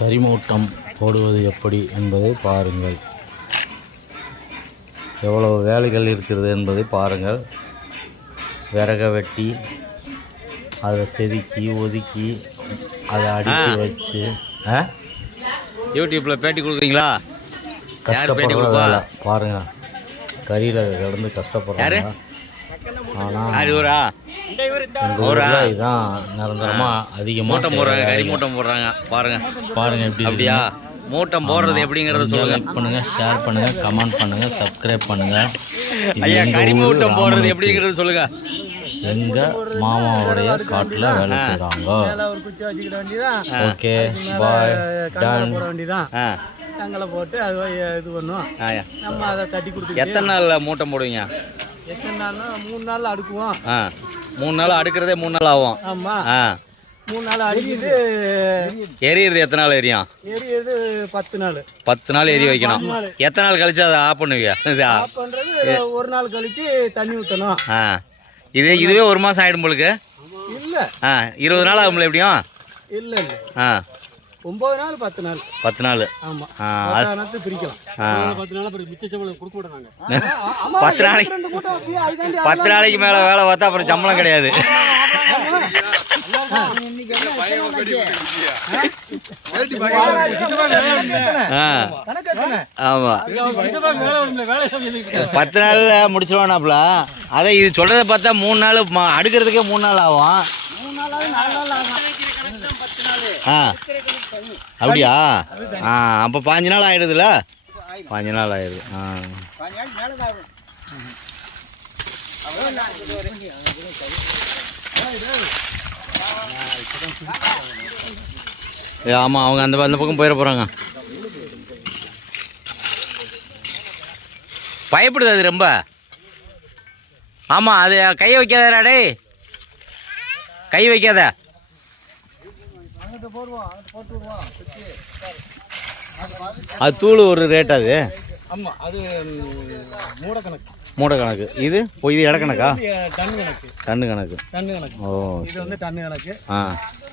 கரிமூட்டம் போடுவது எப்படி என்பதை பாருங்கள். எவ்வளவு வேலைகள் இருக்கிறது என்பதை பாருங்கள். விறக வெட்டி அதை செதுக்கி ஒதுக்கி அதை அடுக்கி வச்சு யூடியூப்பில் பேட்டி கொடுக்குறீங்களா? யார் பேட்டி கஷ்டப்படுற கொடுப்பா? வேலை. பாருங்க. கரியில் கிடந்து கஷ்டப்படுறாங்க. ஆனால் இதுதான் நிரந்தரமாக அதிகமாக மூட்டம் போடுறாங்க கறி போடுறாங்க. பாருங்க. பாருங்க எப்படி அப்படியா? மூட்டம் போடுறது எப்படிங்கிறத சொல்லுங்க. லைக் பண்ணுங்க ஷேர் பண்ணுங்க கமெண்ட் பண்ணுங்க சப்ஸ்கிரைப் பண்ணுங்க. ஐயா கறி மூட்டம் போடுறது. எப்படிங்கிறத சொல்லுங்க. எங்க மாமாவுடைய காட்டுல வேலை வேண்டியதான் ஓகே பாய். டன். கங்கலை போட்டு அது இது பண்ணும் ஆயா நம்ம அதை தட்டி கொடுத்து எத்தனை நாளில் மூட்டம் போடுவீங்க? எத்தனை நாள்னா மூணு நாள் அடுக்குவோம். ஆ மூணு நாள் அடுக்கிறதே மூணு நாள் ஆகும். ஆமா. ஆ. மூணு நாள் அடிக்கிட்டு எரியிறது எத்தனை நாள் எரியும்? எரியுது பத்து நாள். பத்து நாள் எரி வைக்கணும். எத்தனை நாள் கழிச்சு அதை ஆஃப் பண்ணுவீங்க ஒரு நாள் கழிச்சு தண்ணி ஊற்றணும் ஆ. இது இதுவே ஒரு மாதம் ஆகிடும் உங்களுக்கு இல்ல. ஆ இருபது நாள் ஆகும்ல எப்படியும்? இல்ல இல்ல. ஆ. ஒன்பது நாள் பத்து நாள். பத்து நாள். பத்து நாள் பிரிக்கலாம். ஆ. பத்து நாள் அப்புறம் மிச்ச சம்பளம் கொடுக்க விடுறாங்க பத்து நாளைக்கு பத்து நாளைக்கு மேலே வேலை பார்த்தா அப்புறம் சம்பளம் கிடையாது. பத்து நாளில் முடிச்சிருவானாப்புல அதை இது சொல்கிறத பார்த்தா மூணு நாள் அடுக்கிறதுக்கே மூணு நாள் ஆகும். ஆ. அப்படியா? ஆ அப்போ பாஞ்சு நாள் ஆயிடுதுல பாஞ்சு நாள் ஆயிடுது. ஆ. ஏ, ஆமாம் அவங்க அந்த அந்த பக்கம் போயிட போகிறாங்க பயப்படுது அது ரொம்ப. ஆமாம் அது கையை வைக்காதடா டேய். கை வைக்காத. அது தூள் ஒரு ரேட் அது? ஆமா அது மூட கணக்கு மூடை கணக்கு இது? ஓ இது இடக்கணக்கா டன்னு கணக்கு. டன்னு கணக்கு. டன்னு கணக்கு. ஓ இது வந்து டன்னு கணக்கு. ஆ.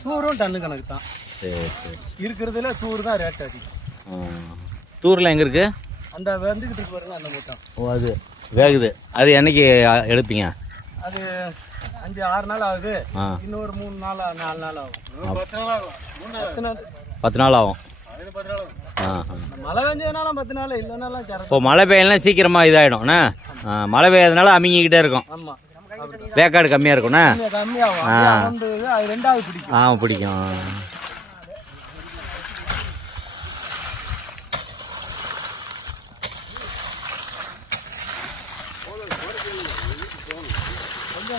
தூரும் டன்னு கணக்கு தான். சரி சரி இருக்கிறதுல தூர் தான் ரேட் அதிகம். தூரில் எங்கே இருக்குது அந்த வந்துகிட்டு இருக்கு பாருங்க அந்த மூட்டம். ஓ அது வேகுது. அது என்னைக்கு எடுப்பீங்க? அது அஞ்சு ஆறு நாள் ஆகுது. ஆ. இன்னொரு மூணு நாள் ஆ- நாலு நாள் ஆகும். பத்து நாள். ஆகும். பத்து நாள் ஆகும். ஆ ஆ. மழை பெஞ்சதுனாலும் பத்து நாள் இல்லைனாலும் இப்போ மழை பெய்யலாம் சீக்கிரமாக இதாகிடும் ஆ, மழை பெய்யாதனால அமுங்கிக்கிட்டே இருக்கும். வேக்காடு கம்மியாக இருக்கும்ண்ணே கொஞ்சம் கம்மியாகும்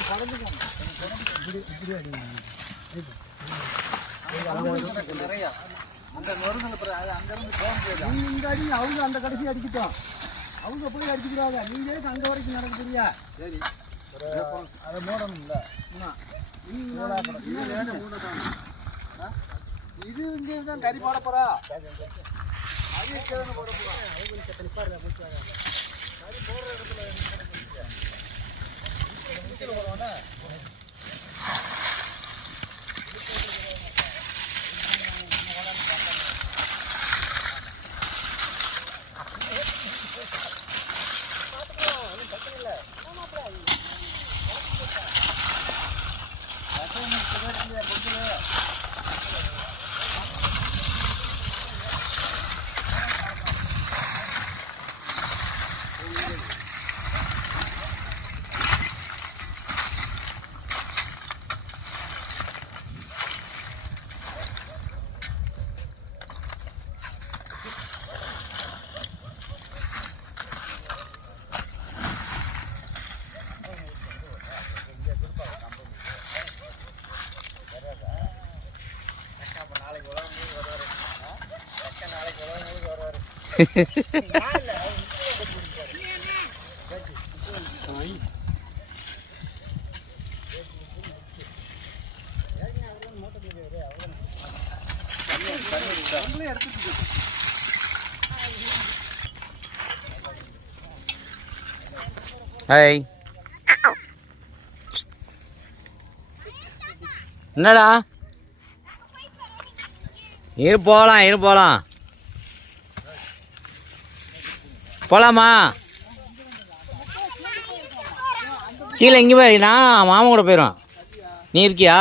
அப்படியே அமர்ந்து அது ரெண்டாவது போக முடியாது பிடிக்கும் இந்த அடி அவங்க அந்த கடைசி அடிக்கிட்டோம் அவங்க போய் அடிச்சுக்கிறாங்க நீங்களே அங்கே வரைக்கும் நடக்குறீங்க சரி அதை மூடணும்ல இது இங்கே தான் கறி போட போறா அது இங்க தானே போட போறா 見てるほどはな。ஹாய் என்னடா? இரு போகலாம் இரு போகலாம் போகலாமா கீழே எங்கே போய் நான் மாமா கூட போயிடும் நீ இருக்கியா?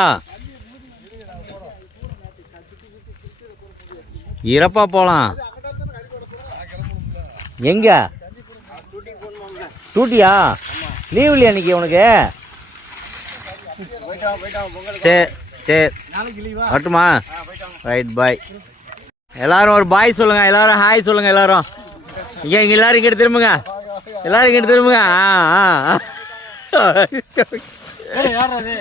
இறப்பா போகலாம் எங்க? டூட்டியா? லீவ் இல்லையா இன்னைக்கு உனக்கு? சரி சரி வரட்டுமா? ரைட் பாய் எல்லாரும் ஒரு பாய் சொல்லுங்க எல்லாரும் ஹாய் சொல்லுங்க எல்லாரும். இங்க இங்க எல்லாரும் இங்கிட்டு திரும்புங்க. எல்லாரும் இங்கிட்டு திரும்புங்க. ஆ ஆ, யார் அது?